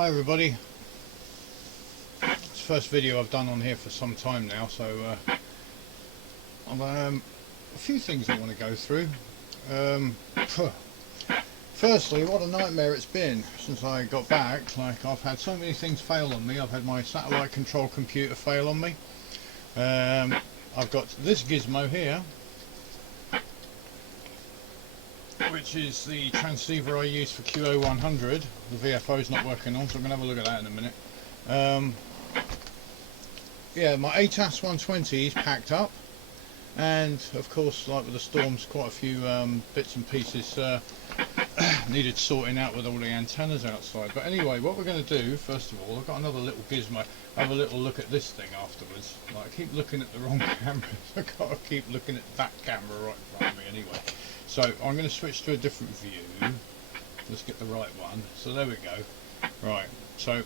Hi everybody, it's the first video I've done on here for some time now, so I've a few things I want to go through. Firstly, what a nightmare it's been since I got back. Like, I've had so many things fail on me. I've had my satellite control computer fail on me. I've got this gizmo here, which is the transceiver I use for QO100. The VFO's not working on, so I'm going to have a look at that in a minute. Yeah, my ATAS 120 is packed up, and of course, like with the storms, quite a few bits and pieces needed sorting out with all the antennas outside. But anyway, what we're going to do, first of all, I've got another little gizmo. Have a little look at this thing afterwards. Like, I keep looking at the wrong camera. I've got to keep looking at that camera right in front of me anyway. So I'm going to switch to a different view. Let's get the right one. So there we go. Right, so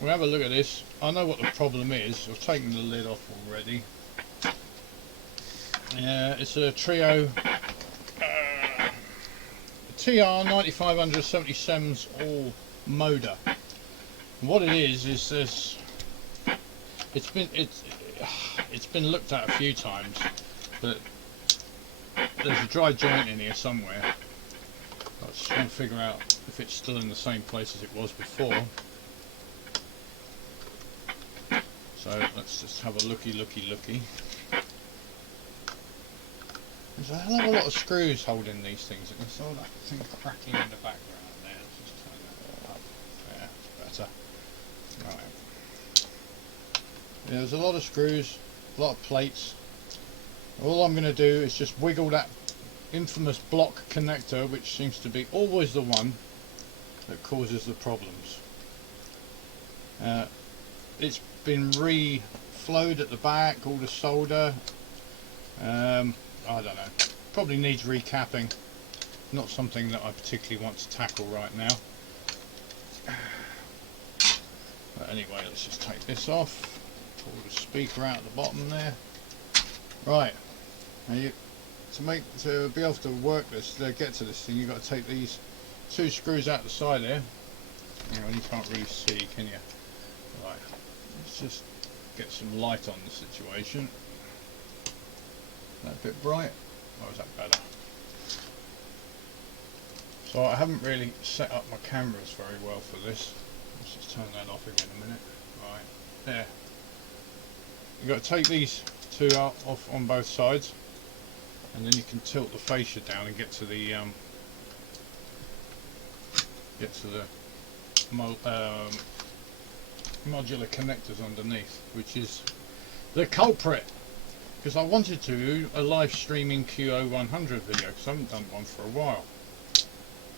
we'll have a look at this. I know what the problem is. I've taken the lid off already. It's a Trio TR9500 77s all motor. And what it is this. It's been looked at a few times, but there's a dry joint in here somewhere. I just want to figure out if it's still in the same place as it was before. So let's just have a looky. There's a hell of a lot of screws holding these things. I saw that thing cracking in the background there. Let's just turn that up. Yeah, that's better. Right. Yeah, there's a lot of screws, a lot of plates. All I'm going to do is just wiggle that infamous block connector, which seems to be always the one that causes the problems. It's been re-flowed at the back, all the solder. I don't know, probably needs recapping. Not something that I particularly want to tackle right now. But anyway, let's just take this off. Pull the speaker out at the bottom there. Right, now to be able to work this, to get to this thing, you've got to take these two screws out the side here. You can't really see, can you? Right, let's just get some light on the situation. That bit bright, or is that better? So I haven't really set up my cameras very well for this. Let's just turn that off again a minute. Right, there. You've got to take these two off on both sides, and then you can tilt the fascia down and get to the modular connectors underneath, which is the culprit. Because I wanted to do a live streaming QO100 video, because I haven't done one for a while.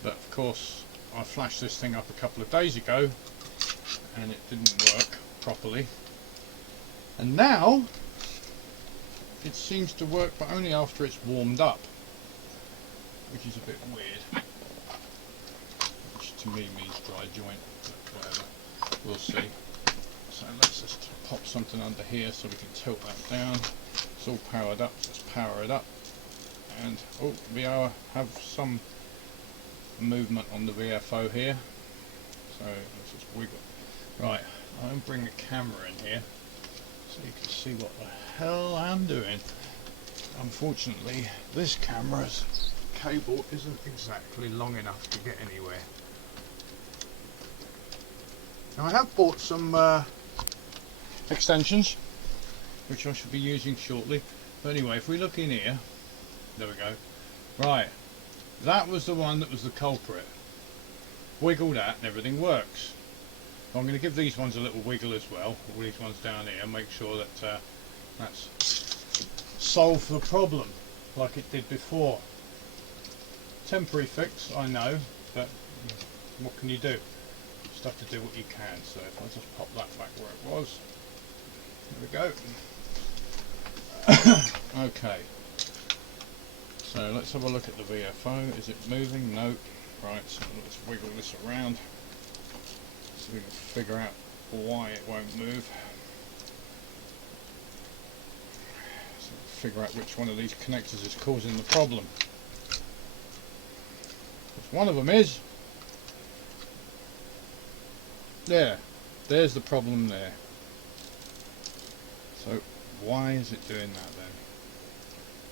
But of course, I flashed this thing up a couple of days ago, and it didn't work properly. And now, it seems to work, but only after it's warmed up, which is a bit weird. Which to me means dry joint, but whatever, we'll see. So let's just pop something under here so we can tilt that down. It's all powered up, so let's power it up. And oh, we have some movement on the VFO here. So let's just wiggle. Right, I'll bring the camera in here so you can see what the hell I'm doing. Unfortunately, this camera's cable isn't exactly long enough to get anywhere. Now I have bought some extensions, which I should be using shortly. But anyway, if we look in here, there we go. Right, that was the one that was the culprit. Wiggle that and everything works. I'm going to give these ones a little wiggle as well, all these ones down here, make sure that that's solved the problem like it did before. Temporary fix, I know, but what can you do? Just have to do what you can. So if I just pop that back where it was, there we go. Okay, so let's have a look at the VFO. Is it moving? No. Right, so let's wiggle this around so we can figure out why it won't move. So figure out which one of these connectors is causing the problem. One of them is There's the problem there. So why is it doing that then?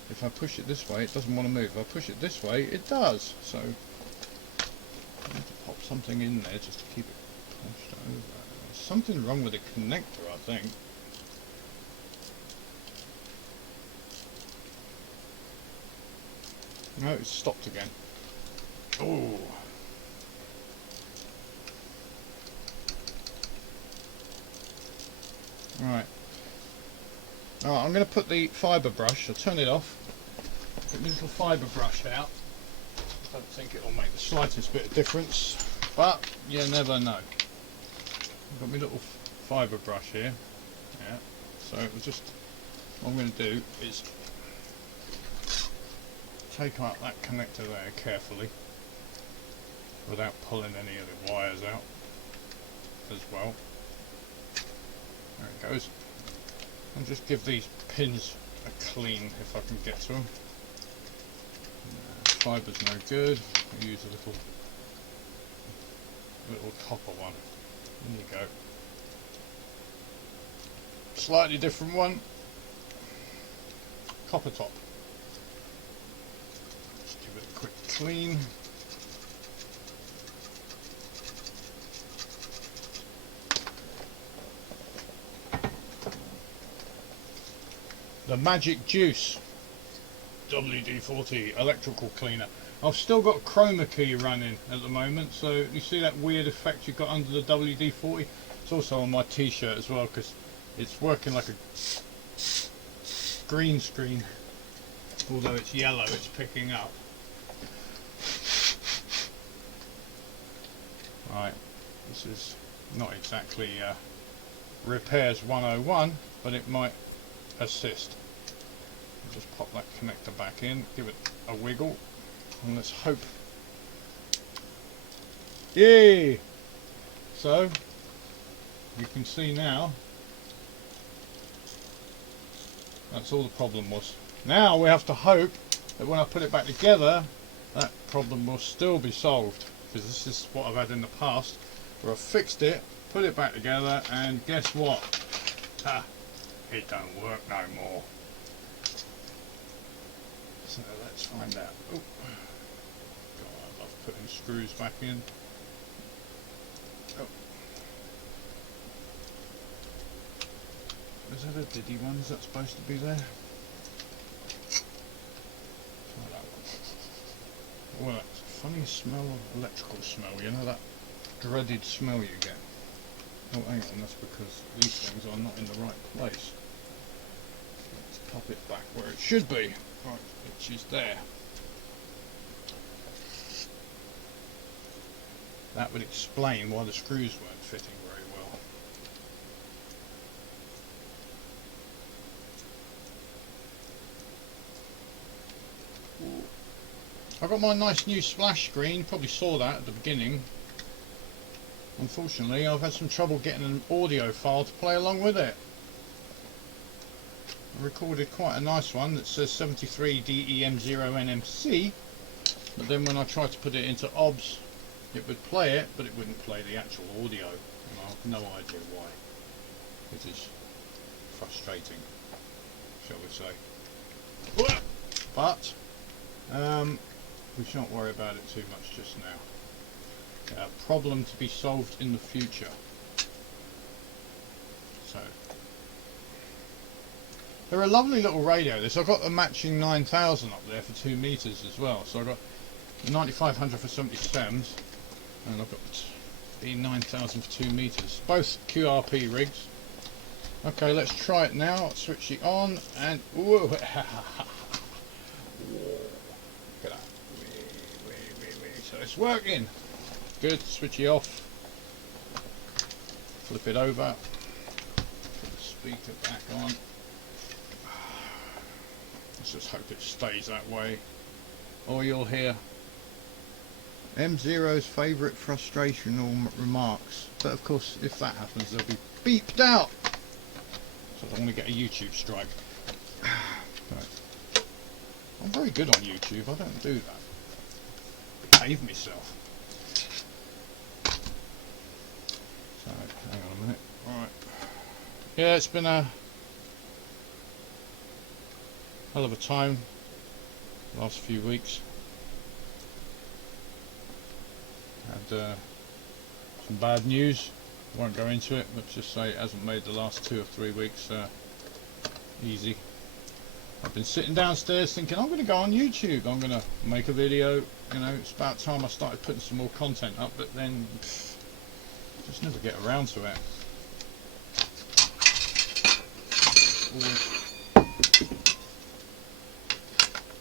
If I push it this way, it doesn't want to move. If I push it this way, it does. So I need to pop something in there just to keep it pushed over. There's something wrong with the connector, I think. No, it's stopped again. Oh. Right. Alright, I'm going to put the fibre brush. I'll turn it off. Put the little fibre brush out. I don't think it'll make the slightest bit of difference, but you never know. I've got my little fibre brush here. Yeah. So it was just, what I'm going to do is take out that connector there carefully without pulling any of the wires out as well. There it goes. And just give these pins a clean if I can get to them. Fibre's no good. I'll use a little copper one. There you go. Slightly different one. Copper top. Just give it a quick clean. The Magic Juice WD-40 electrical cleaner. I've still got chroma key running at the moment, so you see that weird effect you've got under the WD-40. It's also on my t-shirt as well because it's working like a green screen. Although it's yellow, it's picking up. Right, this is not exactly repairs 101, but it might assist. Just pop that connector back in, give it a wiggle, and let's hope. Yay! So you can see now that's all the problem was. Now we have to hope that when I put it back together, that problem will still be solved, because this is what I've had in the past where I fixed it, put it back together, and guess what? Ha! It don't work no more. So let's find out. Oh. God, I love putting screws back in. Oh. Is that a diddy one? Is that supposed to be there? Try that one. Well, it's a funny smell of electrical smell, you know, that dreaded smell you get. Oh, hang on, that's because these things are not in the right place. Let's pop it back where it should be. Right, which is there. That would explain why the screws weren't fitting very well. I got my nice new splash screen, you probably saw that at the beginning. Unfortunately, I've had some trouble getting an audio file to play along with it. I recorded quite a nice one that says 73 DEM0NMC, but then when I tried to put it into OBS, it would play it, but it wouldn't play the actual audio, and I have no idea why. It is frustrating, shall we say. But we shan't worry about it too much just now. A problem to be solved in the future. So they're a lovely little radio. This, I've got a matching 9000 up there for 2 meters as well. So I've got the 9500 for 77s, and I've got the 9000 for 2 meters. Both QRP rigs. Okay, let's try it now. I'll switch it on and whoa. Look at that. So it's working. Good, switch it off, flip it over, put the speaker back on. Let's just hope it stays that way, or you'll hear M0's favourite frustrational remarks. But of course, if that happens, they'll be beeped out. So I don't want to get a YouTube strike. Right. I'm very good on YouTube, I don't do that. Behave myself. So minute. Right. Yeah, it's been a hell of a time last few weeks. Had some bad news. Won't go into it. Let's just say it hasn't made the last 2 or 3 weeks easy. I've been sitting downstairs thinking I'm going to go on YouTube. I'm going to make a video. You know, it's about time I started putting some more content up, but then just never get around to it.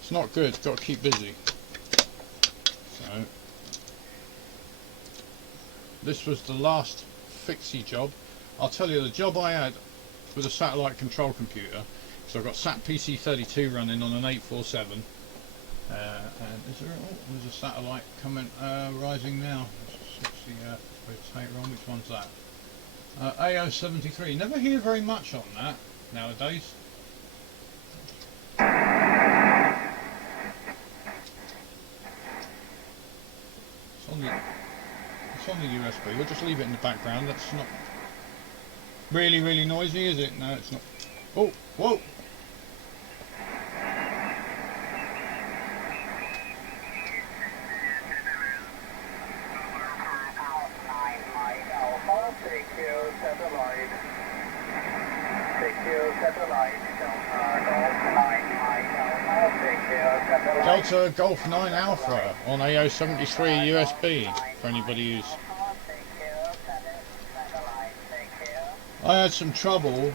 It's not good. Got to keep busy. So this was the last fixie job. I'll tell you the job I had with a satellite control computer. So I've got SAT PC32 running on an 847. And is there? Oh, there's a satellite coming, rising now. Let's see, rotator on. Which one's that? AO73. Never hear very much on that nowadays. It's on the USB. We'll just leave it in the background. That's not really noisy, is it? No, it's not. Oh, whoa! Delta Golf 9 Alpha on AO73 USB for anybody who's. I had some trouble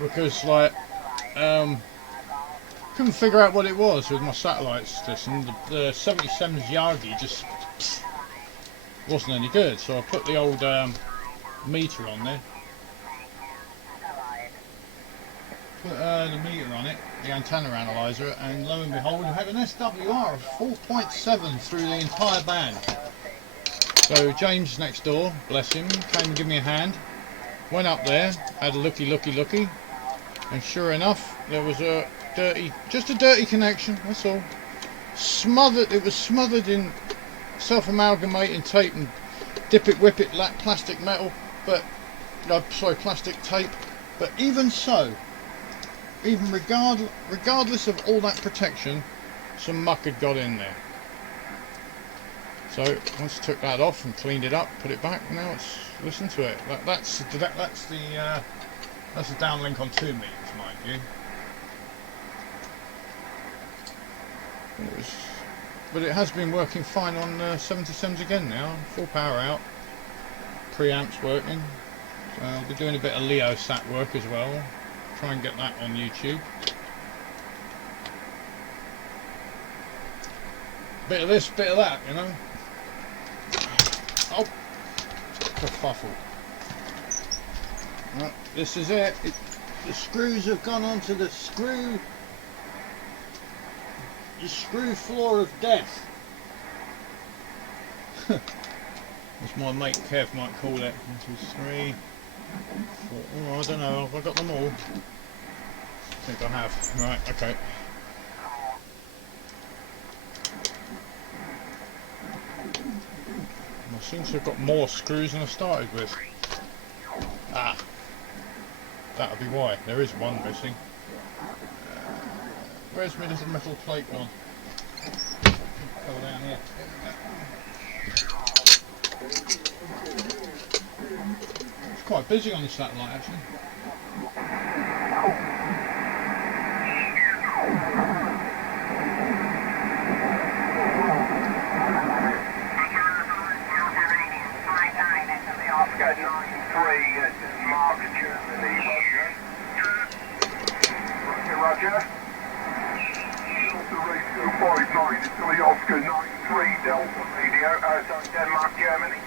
because couldn't figure out what it was with my satellite system. The 77's Yagi just wasn't any good, so I put the old meter on there. Put the meter on it, the antenna analyzer, and lo and behold, we had an SWR of 4.7 through the entire band. So James next door, bless him, came and gave me a hand. Went up there, had a looky, and sure enough, there was just a dirty connection. That's all. Smothered. It was smothered in self-amalgamating tape and dip it, whip it, plastic metal, but plastic tape. But even so. Even regardless of all that protection, some muck had got in there. So once I took that off and cleaned it up, put it back, now it's listen to it. That's the downlink on 2 meters, mind you. But it has been working fine on 77s again now. Full power out, preamps working. So I'll be doing a bit of Leo sat work as well. Try and get that on YouTube. Bit of this, bit of that, you know. Oh, kerfuffle. Right, this is it. The screws have gone onto the screw floor of death. As my mate Kev might call it. 1, 2, 3. Oh, I don't know, have I got them all? I think I have. Right, okay. I seem to have got more screws than I started with. Ah! That'll be why. There is one missing. Where's my little metal plate gone? Go down here. Quite busy on the satellite actually. Roger. Ratio 59 into the Oscar 93 Delta radio outside Denmark, Germany.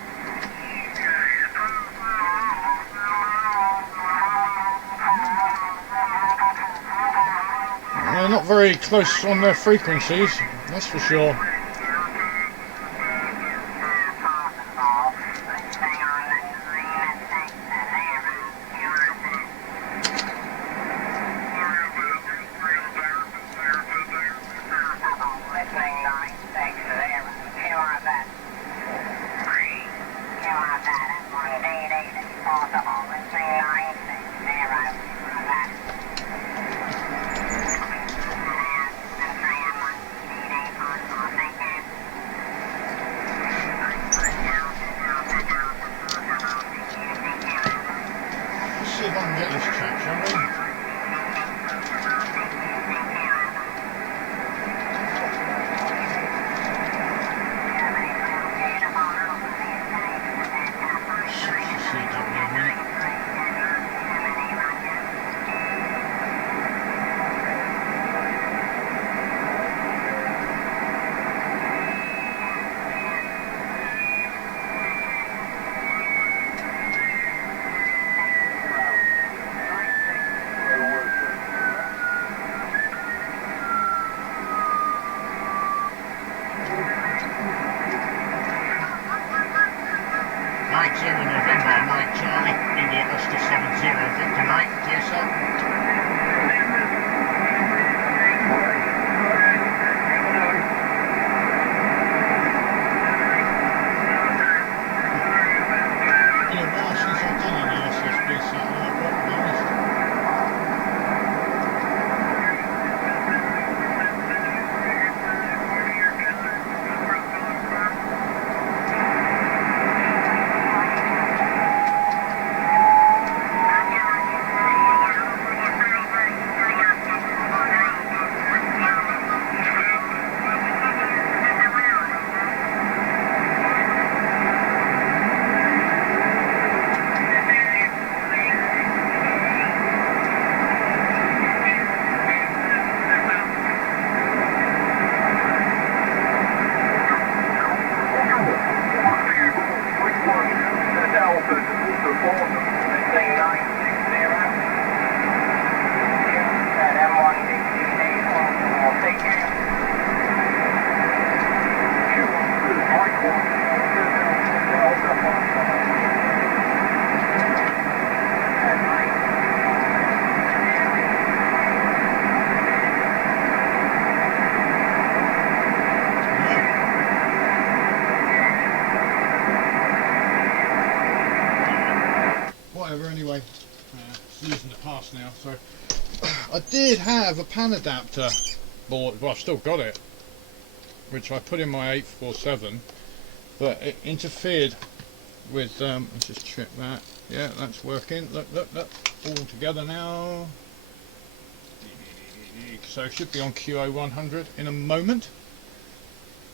They're not very close on their frequencies, that's for sure. Zero November, Mike Charlie, India Oscar 70, Victor Mike, QSO. Anyway, it's using the past now. So I did have a pan adapter board, well I've still got it, which I put in my 847, but it interfered with, let's just check that, yeah that's working, look, all together now. So it should be on QO100 in a moment.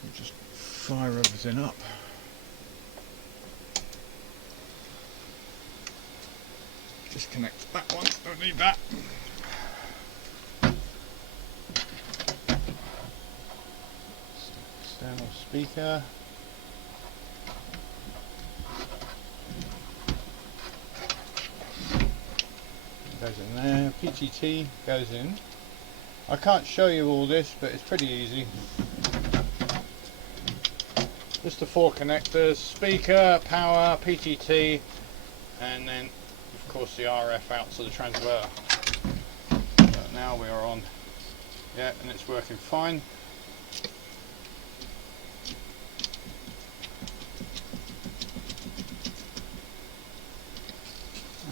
We'll just fire everything up. Disconnect that one, don't need that. External speaker. Goes in there, PTT goes in. I can't show you all this, but it's pretty easy. Just the 4 connectors, speaker, power, PTT, and then of course the RF out to the transverter. But now we are on, yeah, and it's working fine.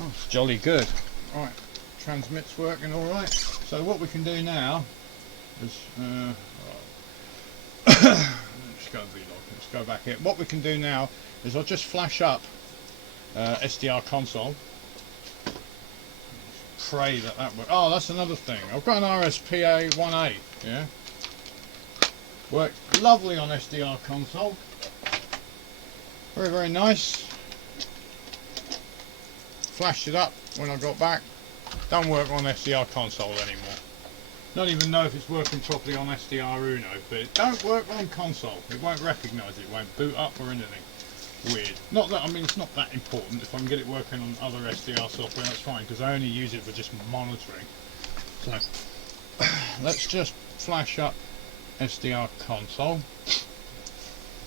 Oh, it's jolly good. Right, transmit's working all right. So what we can do now is, let's go vlog. Let's go back here. What we can do now is I'll just flash up SDR Console. Pray that works. Oh, that's another thing. I've got an RSPA 1A. Yeah, worked lovely on SDR Console. Very, very nice. Flashed it up when I got back. Don't work on SDR Console anymore. Don't even know if it's working properly on SDR Uno, but it don't work on console. It won't recognise it. It won't boot up or anything. Weird. Not that, I mean, it's not that important. If I can get it working on other SDR software, that's fine, because I only use it for just monitoring. So let's just flash up SDR Console.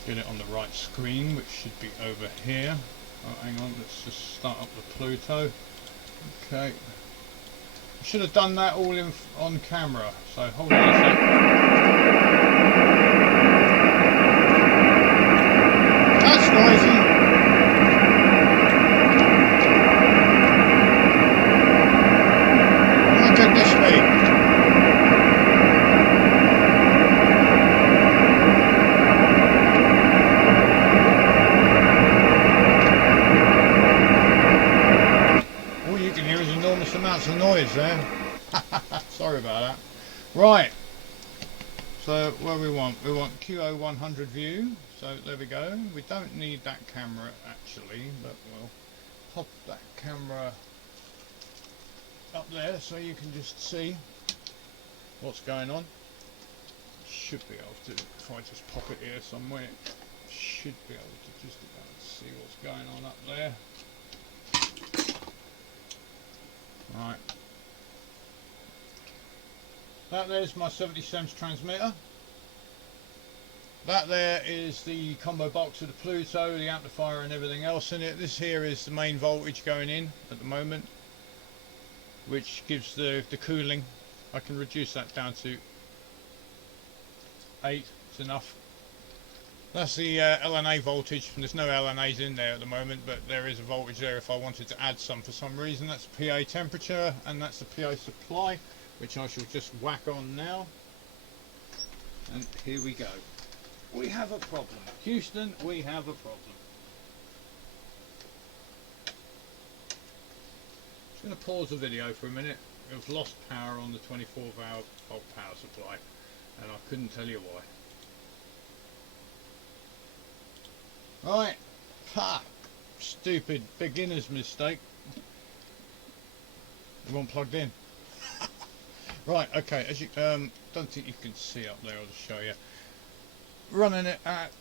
Get it on the right screen, which should be over here. Oh, hang on, let's just start up the Pluto. Okay. I should have done that all on camera, so hold on a sec. That's noisy. Oh my goodness me. Amounts of noise there. Sorry about that. Right, so what we want QO100 view, so there we go. We don't need that camera actually, but we'll pop that camera up there so you can just see what's going on. Should be able to, if I just pop it here somewhere, should be able to just about see what's going on up there. Right, that there's my 70 cents transmitter. that there is the combo box with the Pluto, the amplifier and everything else in it. This here is the main voltage going in at the moment, which gives the cooling. I can reduce that down to 8, it's enough. That's the LNA voltage. There's no LNAs in there at the moment, but there is a voltage there if I wanted to add some for some reason. That's the PA temperature, and that's the PA supply, which I shall just whack on now. And here we go. We have a problem. Houston, we have a problem. Just going to pause the video for a minute. We've lost power on the 24 volt power supply, and I couldn't tell you why. Right, ha! Stupid beginner's mistake. It wasn't plugged in. Right, okay, as you don't think you can see up there, I'll just show you. Running it at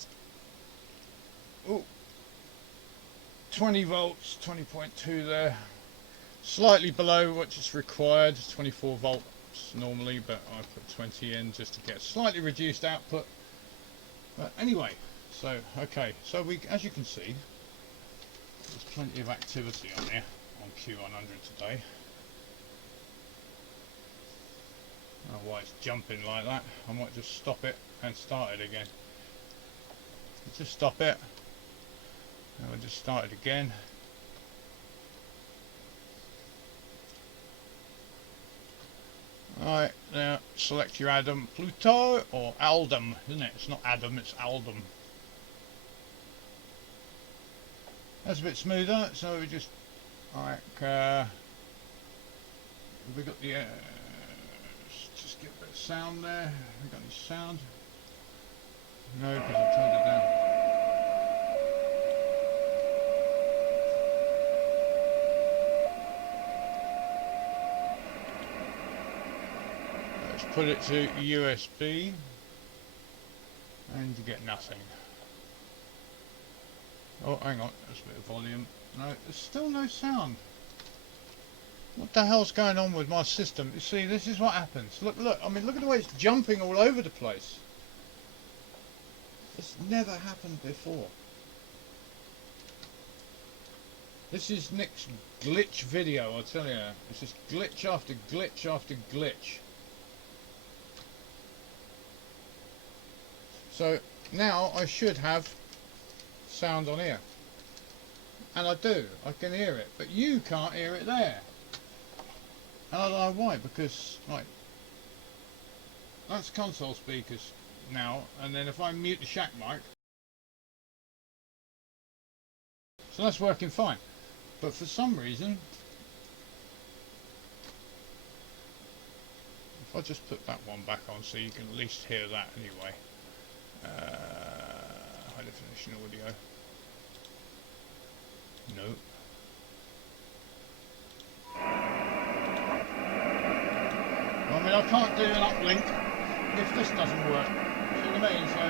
20 volts, 20.2 there. Slightly below what is required, 24 volts normally, but I put 20 in just to get slightly reduced output. But anyway, so okay, so we, as you can see, there's plenty of activity on here on Q100 today. I don't know why it's jumping like that. I might just stop it and start it again. Just stop it. And we'll just start it again. Alright, now select your Adam Pluto, or Aldum, isn't it? It's not Adam, it's Aldum. That's a bit smoother, so we just like we got the just get a bit of sound there. We got any sound? No, because I turned it down. Let's put it to USB, and you get nothing. Oh, hang on, there's a bit of volume. No, there's still no sound. What the hell's going on with my system? You see, this is what happens. Look, look, I mean, look at the way it's jumping all over the place. It's never happened before. This is Nick's glitch video, I tell you. It's just glitch after glitch after glitch. So, now I should have sound on here, and I do, I can hear it, but you can't hear it there, and I don't know why, because like that's console speakers now, and then if I mute the shack mic, so that's working fine, but for some reason, if I just put that one back on so you can at least hear that anyway. High definition audio. No. I mean, I can't do an uplink if this doesn't work. See what I mean? So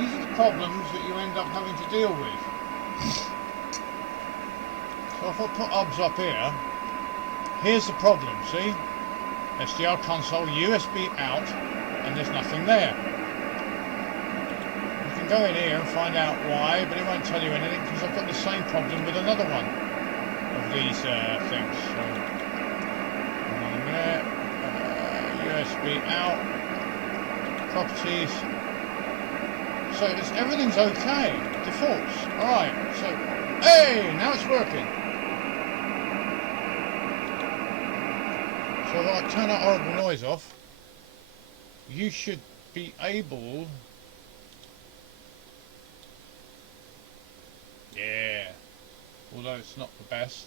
these are the problems that you end up having to deal with. So if I put OBS up here, here's the problem. See, SSD Console, USB out, and there's nothing there. Go in here and find out why, but it won't tell you anything because I've got the same problem with another one of these things. So, hang on a minute. USB out, properties. So everything's okay. Defaults. All right. So, hey, now it's working. So if I turn that horrible noise off, you should be able. Yeah, although it's not the best.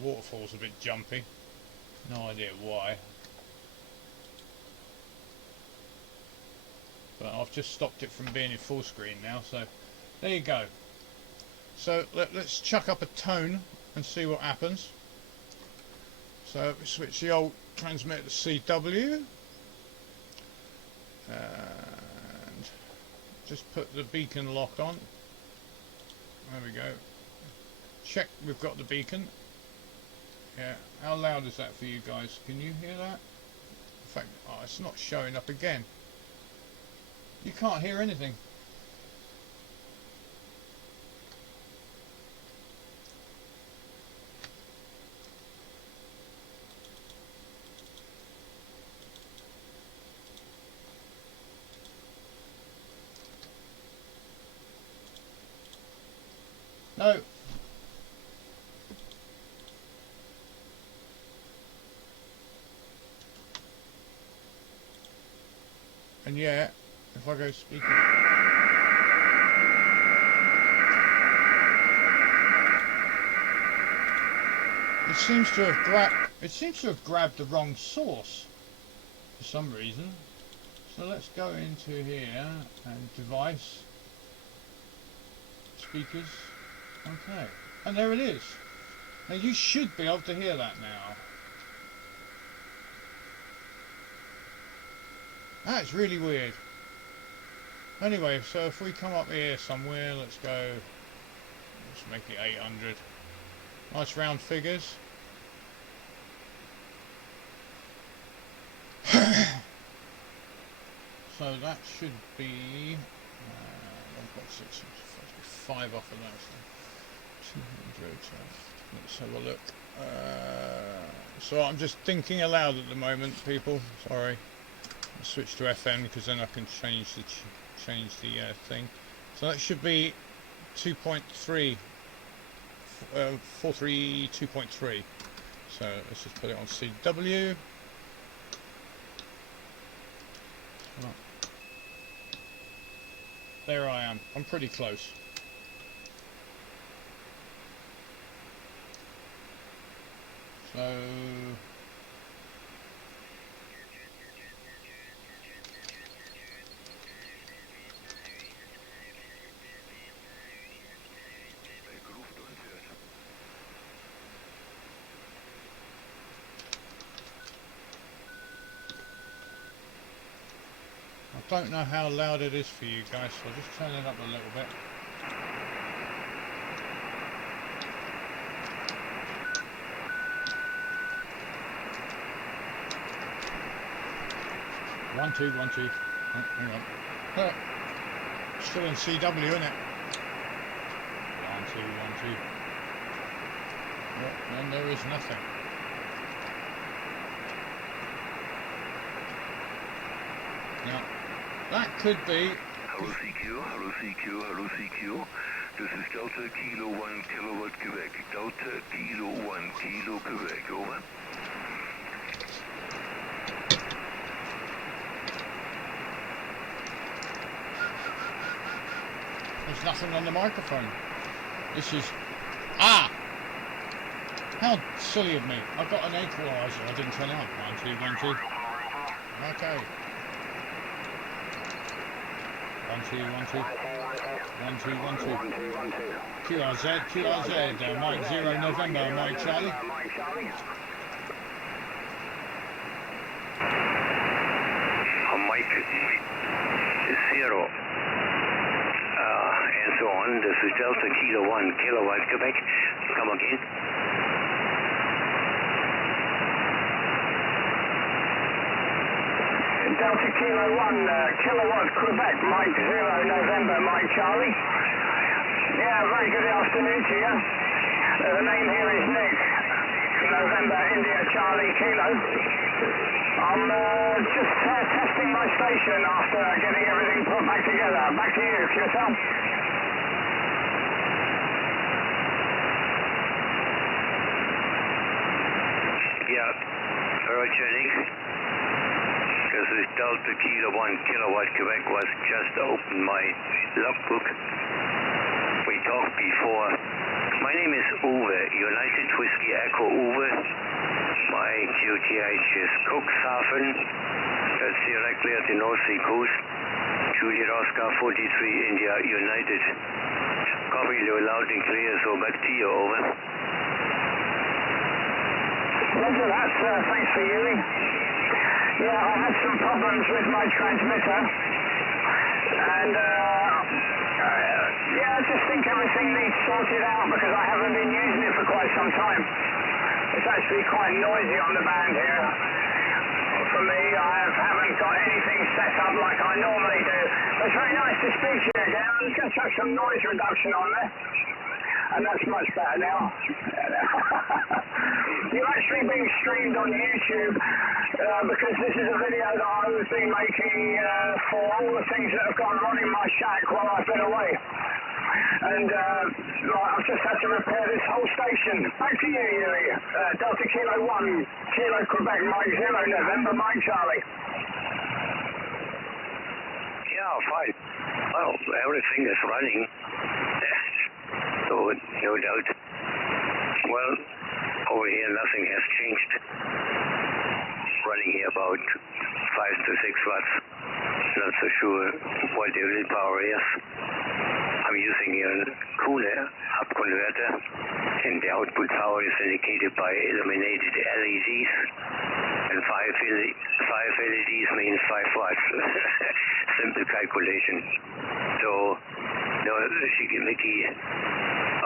Waterfall's a bit jumpy. No idea why. But I've just stopped it from being in full screen now, so there you go. So let's chuck up a tone and see what happens. So we switch the old transmitter to CW. And just put the beacon lock on. There we go. Check we've got the beacon. Yeah, how loud is that for you guys? Can you hear that? In fact, oh, it's not showing up again. You can't hear anything. No. And yeah, if I go speaker. It seems to have grabbed the wrong source for some reason. So let's go into here and device, speakers. Okay, and there it is. Now you should be able to hear that now. That's really weird. Anyway, so if we come up here somewhere, let's go, let's make it 800. Nice round figures. So that should be 1.6, 5 off of that. So 200. Let's have a look. So I'm just thinking aloud at the moment, people. Sorry. I'll switch to FM because then I can change the thing. So that should be 2.3. 432.3. So let's just put it on CW. There I am. I'm pretty close. So I don't know how loud it is for you guys, so I'll just turn it up a little bit. One, two. Oh, hang on. Oh, still in CW, isn't it? 1, 2, 1, 2. Oh, and there is nothing. Now, that could be. Hello CQ. This is Delta Kilo 1 Kilowatt Quebec. Delta Kilo 1 Kilo Quebec, over. There's nothing on the microphone. This is... Ah! How silly of me. I've got an equalizer I didn't turn on. 1, 2, 1, 2. Okay. 1, 2, 1, 2. 1, 2, 1, 2. QRZ, Mike 0 November, Mike Charlie. Mike 0. And so on. This is Delta Kilo 1 Kilowatt Quebec. Come again. Delta Kilo 1 Kilowatt Quebec, Mike 0 November, Mike Charlie. Yeah, very good afternoon to you. The name here is Nick. November India Charlie Kilo. I'm just testing my station after getting everything put back together. Back to you, QSO. Yeah, Roger Nick. This is Delta Kilo 1 Kilowatt Quebec. Was just opened my logbook. We talked before. My name is Uwe, United Whiskey Echo Uwe. My QTH is Cuxhaven. That's directly at the North Sea coast. Juliet Oscar 43 India United. Copy you loud and clear, so back to you, over. Roger that, thanks for hearing. Yeah, I had some problems with my transmitter, and yeah, I just think everything needs sorted out because I haven't been using it for quite some time. It's actually quite noisy on the band here. For me, I haven't got anything set up like I normally do. The the speaker again. I'm just going to chuck some noise reduction on there. And that's much better now. You're actually being streamed on YouTube because this is a video that I've been making for all the things that have gone wrong in my shack while I've been away. And I've just had to repair this whole station. Back to you, Yuri. Delta Kilo 1, Kilo Quebec, Mike 0, November, Mike Charlie. Yeah, fine. Well, everything is running. So, no doubt. Well, over here nothing has changed. Running here about 5 to 6 watts. Not so sure what the real power is. I'm using here a cooler up converter, and the output power is indicated by illuminated LEDs. And 5 LEDs means 5 watts. Simple calculation. So, no shigimiki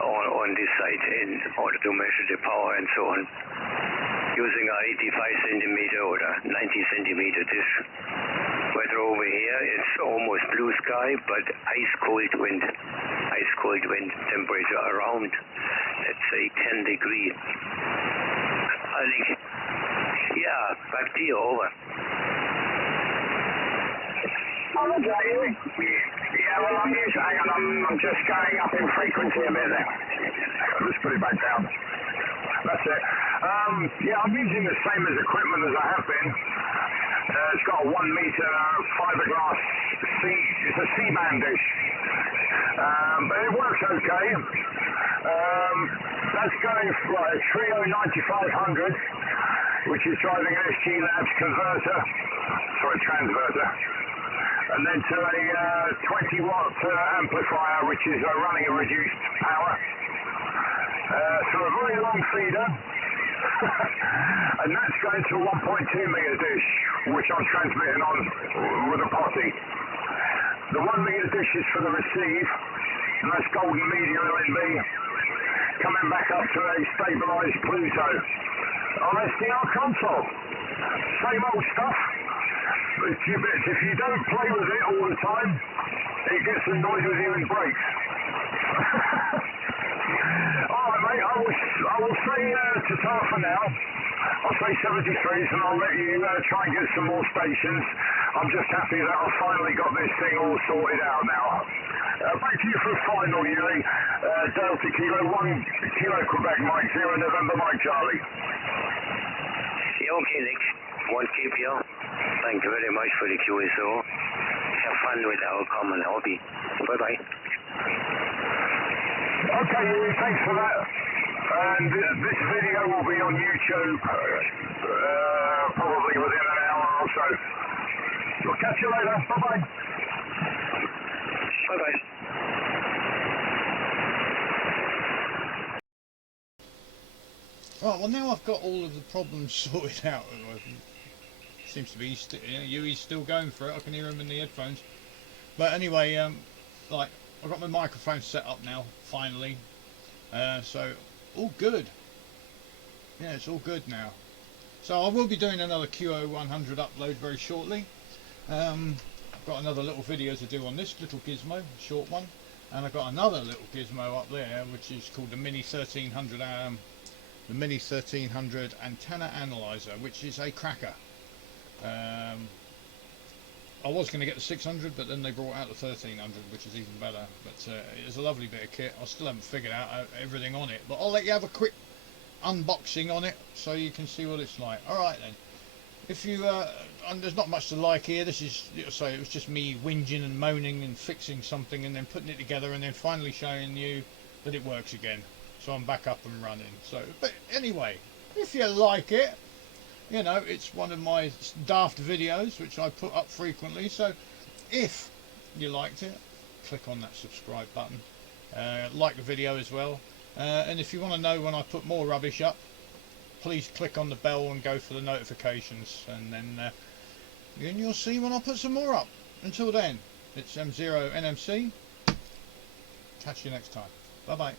on this side in order to measure the power and so on. Using a 85 centimeter or a 90 centimeter dish. Weather over here, it's almost blue sky, but ice cold wind. Ice cold wind, temperature around, let's say 10 degrees. I think, yeah, back to you, over. Oh, okay. Yeah, well, I'm just going up in frequency a bit there. I'll just put it back down. That's it. Yeah, I'm using the same as equipment as I have been. It's got a 1 meter fiberglass it's a C-band dish. But it works okay. That's going for a Trio 9500, which is driving an SG Labs transverter. And then to a 20 watt amplifier, which is running a reduced power. So a very long feeder. And that's going to a 1.2 meter dish, which I'm transmitting on with a potty. The 1 meter dish is for the receive, and that's golden media LNB, coming back up to a stabilized Pluto on SDR Console. Same old stuff. If you don't play with it all the time, it gets annoyed with you and breaks. Alright mate, I will say ta-ta for now. I'll say 73s and I'll let you try and get some more stations. I'm just happy that I've finally got this thing all sorted out now. Back to you for a final, Yuri. Delta Kilo 1, Kilo Quebec, Mike 0, November, Mike Charlie. Yeah, okay, Nick. One KPL. Thank you very much for the QSO. Have fun with our common hobby. Bye-bye. Okay, Yuri, thanks for that. And this video will be on YouTube probably within an hour or so. We'll catch you later. Bye-bye. Bye-bye. Right, well now I've got all of the problems sorted out. Seems to be Yui's still going for it. I can hear him in the headphones. But anyway, like I've got my microphone set up now, finally. So all good. Yeah, it's all good now. So I will be doing another QO100 upload very shortly. I've got another little video to do on this little gizmo, short one, and I've got another little gizmo up there, which is called the Mini 1300 the Mini 1300 antenna analyzer, which is a cracker. I was going to get the 600, but then they brought out the 1300, which is even better. But it's a lovely bit of kit. I still haven't figured out everything on it, but I'll let you have a quick unboxing on it so you can see what it's like. Alright then. If you and there's not much to like here. This is, say, it was just me whinging and moaning and fixing something and then putting it together and then finally showing you that it works again. So I'm back up and running. So, but anyway, if you like it, you know, it's one of my daft videos which I put up frequently. So if you liked it, click on that subscribe button, like the video as well, and if you want to know when I put more rubbish up, please click on the bell and go for the notifications, and then you'll see when I put some more up. Until then, it's M0 NMC. Catch you next time. Bye bye.